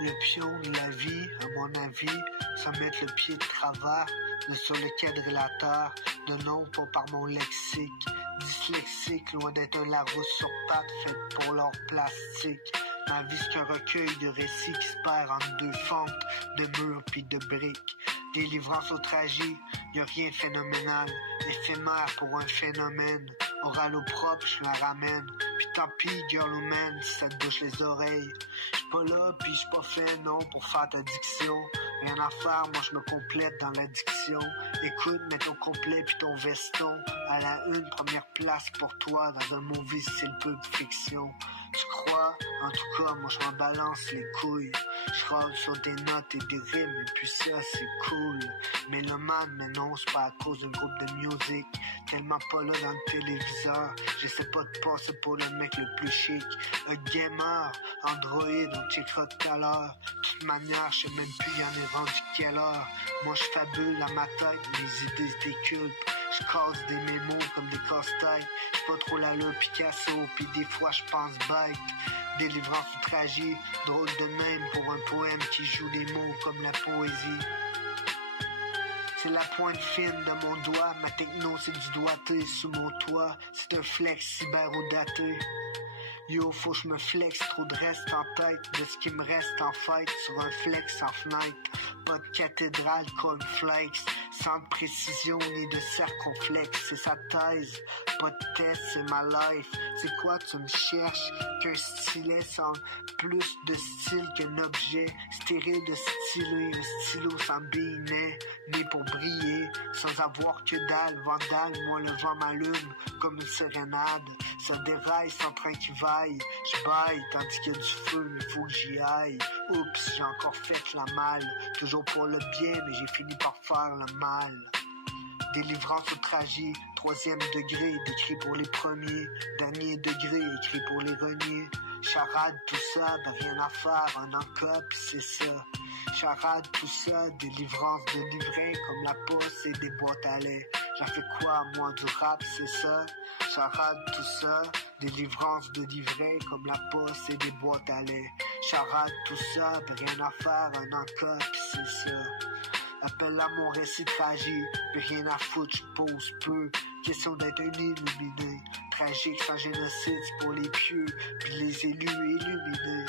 Le pion de la vie, à mon avis, sans mettre le pied de travers, de sur le quadrilatère, de non pas par mon lexique. Dyslexique, loin d'être un Larousse sur pattes fait pour l'or plastique. Ma vie c'est qu'un recueil de récits qui se perd entre deux fentes de murs pis de briques. Délivrance au tragique, y'a rien de phénoménal, éphémère pour un phénomène. Oral au propre, je la ramène. Pis tant pis, girl ou man, si ça te bouche les oreilles. J'suis pas là, pis j'suis pas fait, non, pour faire ta diction. Rien à faire, moi je me complète dans l'addiction. Écoute, mets ton complet pis ton veston. À la une, première place pour toi dans un movie style Pulp Fiction. Tu crois? En tout cas, moi je m'en balance les couilles. Je râle sur des notes et des rimes, et puis ça c'est cool. Mélomane, mais non, c'est pas à cause d'un groupe de musique. Tellement pas là dans le téléviseur. J'essaie pas de passer pour le mec le plus chic. Un gamer, Android, on checkera tout à l'heure. De toute manière, je sais même plus y'en est rendu quelle heure. Moi je fabule dans ma tête, mes idées se déculpent. Je casse des mémos comme des casse-têtes. J'suis pas trop l'allure Picasso, pis des fois je pense bête. Délivrance ou tragique, drôle de même pour un poème qui joue les mots comme la poésie. C'est la pointe fine de mon doigt, ma techno c'est du doigté sous mon toit. C'est un flex cyber-daté. Yo, faut que je me flex, trop de reste en tête de ce qui me reste en fait sur un flex en fenêtre. Pas de cathédrale, cornflakes, sans de précision ni de circonflexe, c'est sa thèse. Pas de test, c'est ma life. C'est quoi tu me cherches? Qu'un stylet sans plus de style qu'un objet stérile de styler, un stylo sans billet, né pour briller, sans avoir que dalle, vandale, moi le vent m'allume comme une sérénade. Ça déraille sans train qui vaille, je baille tandis qu'il y a du feu, mais faut que j'y aille. Oups, j'ai encore fait la malle, toujours pour le bien, mais j'ai fini par faire le mal. Délivrance au tragique, 3e degré, décrit pour les premiers, dernier degré, écrit pour les reniers. Charade, tout ça, ben rien à faire, un encop, c'est ça. Charade, tout ça, délivrance de livret, comme la poste et des boîtes à lait. J'en fais quoi, moi, du rap, c'est ça? Charade, tout ça, délivrance de livret, comme la poste et des boîtes à lait. Charade, tout ça, ben rien à faire, un encop, c'est ça. Appelle à mon récit tragique, mais rien à foutre, j'pose peu. Question d'être un illuminé. Tragique sans génocide, c'est pour les pieux, puis les élus illuminés.